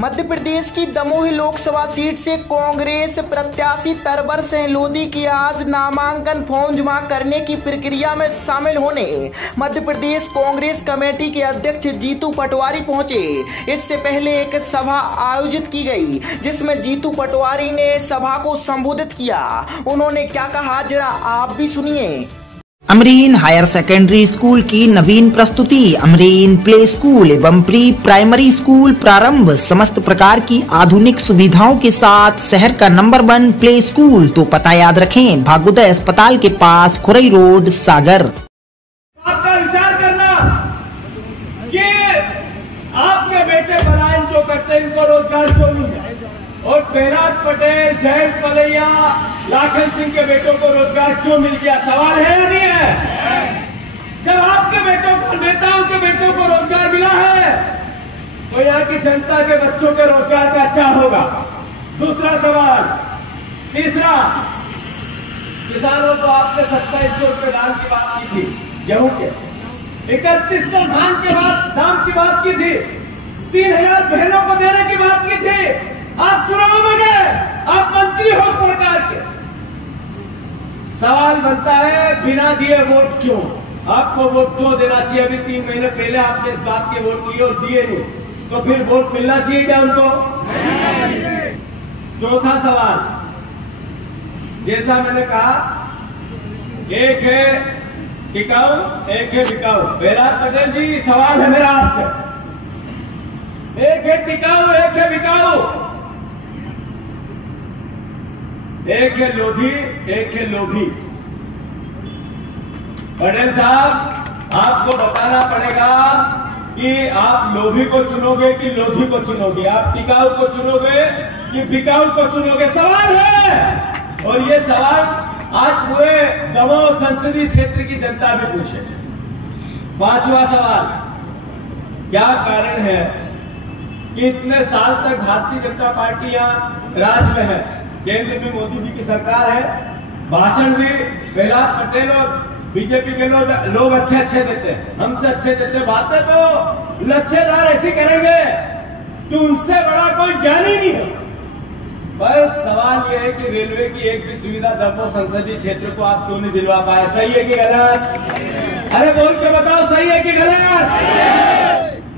मध्य प्रदेश की दमोह लोकसभा सीट से कांग्रेस प्रत्याशी तरवर सिंह लोधी की आज नामांकन फॉर्म जमा करने की प्रक्रिया में शामिल होने मध्य प्रदेश कांग्रेस कमेटी के अध्यक्ष जीतू पटवारी पहुंचे। इससे पहले एक सभा आयोजित की गई जिसमें जीतू पटवारी ने सभा को संबोधित किया। उन्होंने क्या कहा जरा आप भी सुनिए। अमरीन हायर सेकेंडरी स्कूल की नवीन प्रस्तुति, अमरीन प्ले स्कूल एवं प्री प्राइमरी स्कूल प्रारंभ, समस्त प्रकार की आधुनिक सुविधाओं के साथ शहर का नंबर 1 प्ले स्कूल। तो पता याद रखें, भाग्योदय अस्पताल के पास, खुरई रोड, सागर। आपका विचार करना कि आपके बेटे बलायन जो करते हैं इनको रोजगार क्यों नहीं है, और प्रहलाद पटेल, जयंत पलैया, लाखन सिंह के बेटों को रोजगार क्यों मिल गया? सवाल है या नहीं है? जब आपके बेटों को, नेताओं के बेटों को रोजगार मिला है तो यहाँ की जनता के बच्चों के रोजगार का क्या होगा? दूसरा सवाल। तीसरा, किसानों को आपने 2700 रुपए दाम की बात की थी, गेहूं के 3100 धान के बाद दाम की बात की थी, 3000 बहनों को देने की बात की थी। आप चुनाव में गए, आप मंत्री हो सरकार के। सवाल बनता है बिना दिए वोट क्यों? आपको वोट क्यों देना चाहिए? अभी 3 महीने पहले आपने इस बात के वोट लिए और दिए नहीं, तो फिर वोट मिलना चाहिए क्या उनको? चौथा सवाल, जैसा मैंने कहा, एक है टिकाऊ, एक है बिकाऊ। प्रहलाद पटेल जी, सवाल है मेरा आपसे, एक है टिकाऊ, एक है बिकाऊ, एक है लोधी, एक है लोभी। पटेल साहब, आपको बताना पड़ेगा कि आप लोभी को चुनोगे कि लोधी को चुनोगे, आप टिकाऊ को चुनोगे कि बिकाऊ को चुनोगे? सवाल है। और ये सवाल आज पूरे दमोह संसदीय क्षेत्र की जनता भी पूछे। पांचवा सवाल, क्या कारण है कि इतने साल तक भारतीय जनता पार्टी यहाँ राज में है? केंद्र में मोदी जी की सरकार है, भाषण भी प्रहलाद पटेल और बीजेपी के लोग अच्छे देते हैं, हमसे अच्छे देते हैं। बातें तो लच्छेदार ऐसी करेंगे कि उनसे बड़ा कोई ज्ञानी नहीं है। पर सवाल यह है कि रेलवे की एक भी सुविधा दमोह संसदीय क्षेत्र को आप क्यों नहीं दिलवा पाए? सही है कि गलत? अरे बोल के बताओ, सही है कि गलत?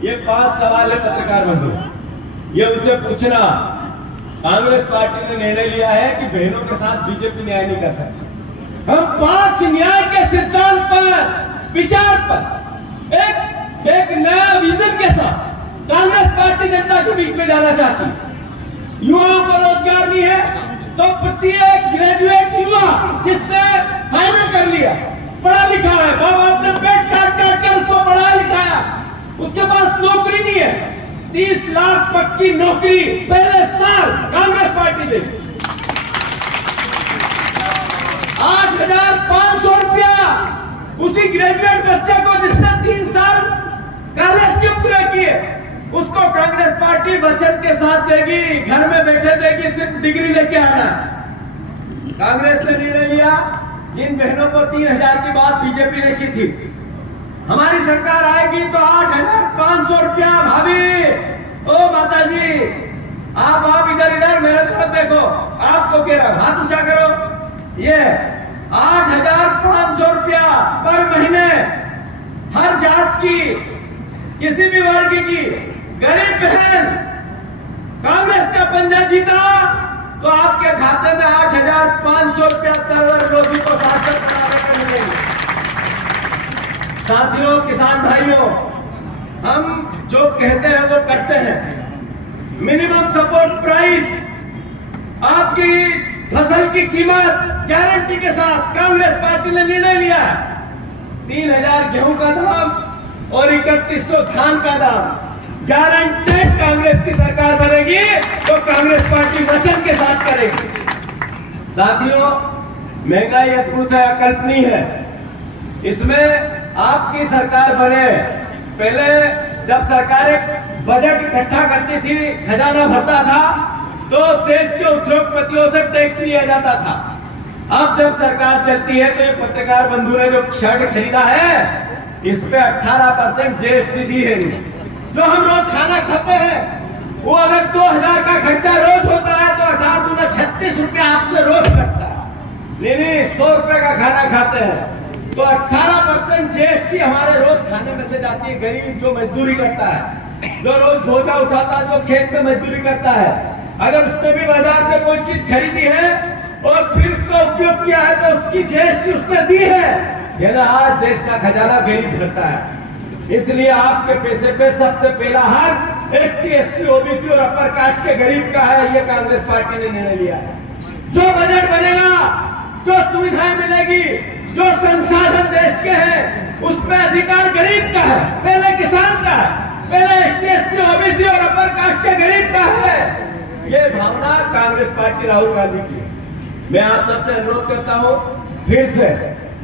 ये 5 सवाल है पत्रकार बंधु, ये उनसे पूछना। कांग्रेस पार्टी ने निर्णय लिया है कि बहनों के साथ बीजेपी न्याय नहीं कर सकती। हम 5 न्याय के सिद्धांत पर, विचार पर, एक नया विजन के साथ कांग्रेस पार्टी जनता के बीच में जाना चाहती है। युवाओं को रोजगार नहीं है तो प्रत्येक ग्रेजुएट युवा जिसने फाइनल कर लिया, पढ़ा लिखा है, बाप बाप ने पेट काट कर उसको पढ़ा लिखाया, उसके पास नौकरी नहीं है, 30 लाख पक्की नौकरी पहले साल कांग्रेस पार्टी देगी। 8,500 रुपया उसी ग्रेजुएट बच्चे को जिसने 3 साल कॉलेज के पूरे किए, उसको कांग्रेस पार्टी वचन के साथ देगी, घर में बैठे देगी, सिर्फ डिग्री लेके आना। कांग्रेस ने निर्णय लिया, जिन बहनों को 3000 की बात बीजेपी ने की थी, हमारी सरकार आएगी तो 8,500 रुपया। भाभी, ओ माता जी, आप इधर मेरे तरफ देखो, आपको कह रहा, हाथ ऊंचा करो। ये 8,500 रुपया पर महीने, हर जात की, किसी भी वर्ग की गरीब बहन कांग्रेस का पंजा जीता तो आपके खाते में 8,500 रुपया तरवर लोधी को सांसद बनाकर मिलेंगे। साथियों, किसान भाइयों, हम जो कहते हैं वो करते हैं। मिनिमम सपोर्ट प्राइस, आपकी फसल की कीमत गारंटी के साथ कांग्रेस पार्टी ने निर्णय लिया है। 3000 गेहूं का दाम और 3100 धान का दाम गारंटेड कांग्रेस की सरकार बनेगी तो कांग्रेस पार्टी वचन के साथ करेगी। साथियों, महंगाई अद्भुत है, अकल्पनीय है। इसमें आपकी सरकार बने पहले जब सरकारें बजट इकट्ठा करती थी, खजाना भरता था, तो देश के उद्योगपतियों से टैक्स लिया जाता था। अब जब सरकार चलती है तो ये पत्रकार बंधु ने जो शर्ट खरीदा है, इस पे 18% जीएसटी दी है। जो हम रोज खाना खाते हैं वो अगर 2000 का खर्चा रोज होता है तो 18 दूना 36 रुपया आपसे रोज कटता है। नहीं 100 रुपए का खाना खाते हैं तो 18% जीएसटी हमारे रोज खाने में से जाती है। गरीब जो मजदूरी करता है, जो रोज बोझा उठाता है, जो खेत में मजदूरी करता है, अगर उसने भी बाजार से कोई चीज खरीदी है और फिर उसका उपयोग किया है तो उसकी जीएसटी उसने दी है। ये ना आज देश का खजाना गरीब भरता है। इसलिए आपके पैसे पे सबसे पहला हक एसटी, एससी, ओबीसी और अपर कास्ट के गरीब का है। ये कांग्रेस पार्टी ने निर्णय लिया है। जो बजट बनेगा, जो सुविधाएं मिलेगी, जो संसाधन देश के हैं, उसमें अधिकार गरीब का है, पहले किसान का है, पहले एसटी, एससी, ओबीसी और अपर कास्ट के गरीब का है। ये भावना कांग्रेस पार्टी राहुल गांधी की है। मैं आप सबसे अनुरोध करता हूं, फिर से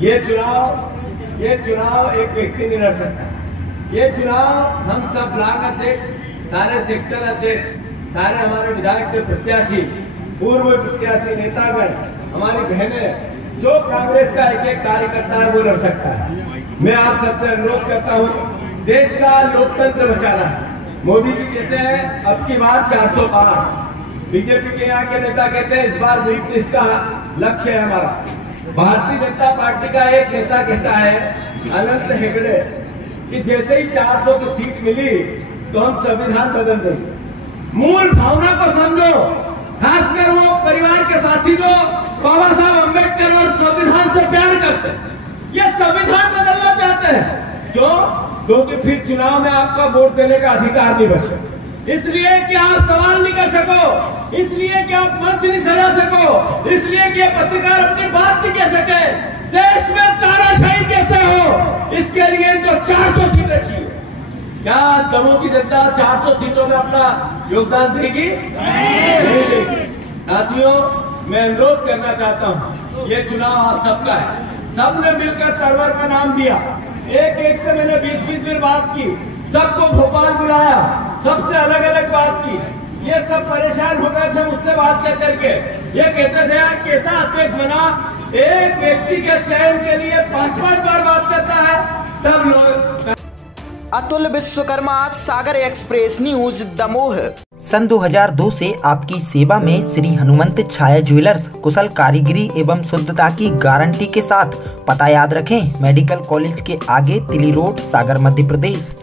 ये चुनाव एक व्यक्ति नहीं लड़ सकता। ये चुनाव हम सब ब्लॉक अध्यक्ष, सारे सेक्टर अध्यक्ष, सारे हमारे विधायक के प्रत्याशी, पूर्व प्रत्याशी, नेतागण, हमारी बहनें, जो कांग्रेस का एक एक कार्यकर्ता है वो लड़ सकता है। मैं आप सबसे अनुरोध करता हूँ, देश का लोकतंत्र बचाना है। मोदी जी कहते हैं अब की बार 400 पार, बीजेपी के यहाँ के नेता कहते हैं इस बार 19 का लक्ष्य है हमारा। भारतीय जनता पार्टी का एक नेता कहता है, अनंत हेगड़े, कि जैसे ही 400 की सीट मिली तो हम संविधान बदल देंगे। मूल भावना को समझो, खासकर वो परिवार के साथी जो बाबा साहब अम्बेडकर और संविधान से प्यार करते हैं, ये संविधान बदलना चाहते हैं। क्यों? क्योंकि फिर चुनाव में आपका वोट देने का अधिकार नहीं बचे। इसलिए कि आप सवाल नहीं कर सको, इसलिए कि आप मंच नहीं सजा सको, इसलिए कि पत्रकार अपनी बात नहीं कह सके, देश में तानाशाही कैसे हो, इसके लिए तो 400 सीटें चाहिए। क्या दमोह की जनता 400 सीटों में अपना योगदान देगी? नहीं देगी। साथियों, मैं अनुरोध करना चाहता हूँ, ये चुनाव आप सबका है। सबने मिलकर तरवर का नाम दिया, एक से मैंने 20-20 मिनट बात की, सबको भोपाल बुलाया, सबसे अलग अलग बात की। ये सब परेशान हो गए थे मुझसे बात कर करके। ये कहते थे कैसा अध्यक्ष बना, एक व्यक्ति के चयन के लिए 5-5 बार बात करता है। तब लोग अतुल विश्वकर्मा, सागर एक्सप्रेस न्यूज, दमोह। सन 2002 से आपकी सेवा में श्री हनुमंत छाया ज्वेलर्स कुशल कारीगरी एवं शुद्धता की गारंटी के साथ। पता याद रखें, मेडिकल कॉलेज के आगे, तिली रोड, सागर, मध्य प्रदेश।